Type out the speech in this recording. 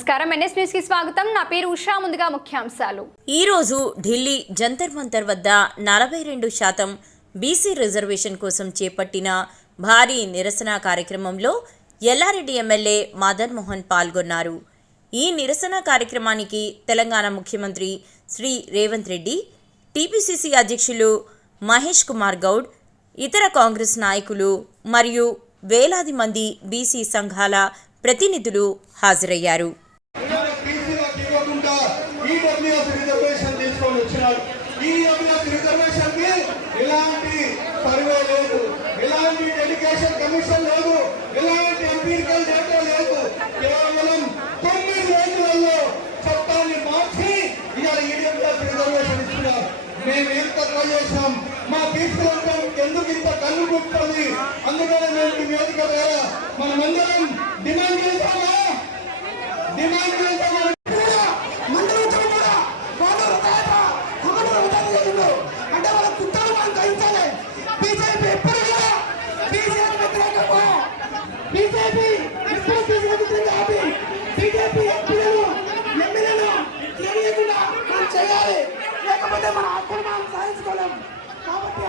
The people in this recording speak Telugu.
నమస్కారం. ఎన్ఎస్ న్యూస్కి స్వాగతం. నా పేరు ఉషా. ముందుగా ముఖ్యాంశాలు. ఈ రోజు ఢిల్లీ జంతర్ మంతర్ వద్ద నలభై రెండు శాతం బీసీ రిజర్వేషన్ కోసం చేపట్టిన భారీ నిరసన కార్యక్రమంలో ఎల్లారెడ్డి ఎమ్మెల్యే మదన్ మోహన్ పాల్గొన్నారు. ఈ నిరసన కార్యక్రమానికి తెలంగాణ ముఖ్యమంత్రి శ్రీ రేవంత్ రెడ్డి టీపీసీసీ అధ్యక్షులు మహేష్ కుమార్ గౌడ్ ఇతర కాంగ్రెస్ నాయకులు మరియు వేలాది మంది బీసీ సంఘాల ప్రతినిధులు హాజరయ్యారు. బీసీలకు ఇవ్వకుండా ఈడబ్ల్యూఎస్ రిజర్వేషన్ తీసుకొని వచ్చినారు. ఈడబ్ల్యూఎస్ రిజర్వేషన్కి ఎలాంటి సర్వే లేదు. ఎలాంటి డెడికేషన్ కమిషన్ లేదు. ఎలాంటి ఎంపీరికల్ డేటా లేదు. కేవలం తొమ్మిది రోజులలో చట్టాన్ని మార్చి ఇవాళ ఈడబ్ల్యూఎస్ రిజర్వేషన్ ఇస్తున్నారు. మేము ఎంత ట్రై చేసాం మా బీసీలంతా ఎందుకు ఇంత కళ్ళు కుట్టుతుంది అందుకనే మేము ఈ వేదిక ద్వారా మనమందరం డిమాండ్ చేస్తామా? డిమాండ్ చేస్తామా? బీజేపీ ఎప్పుడు కూడా బీజేపీ వ్యతిరేకమా బీజేపీ ఎప్పుడు బీజేపీ ఆపి బీజేపీ ఎంపీలను తెలియకుండా మనం చేయాలి. లేకపోతే మన హక్కులు మనం సాధించుకోలేం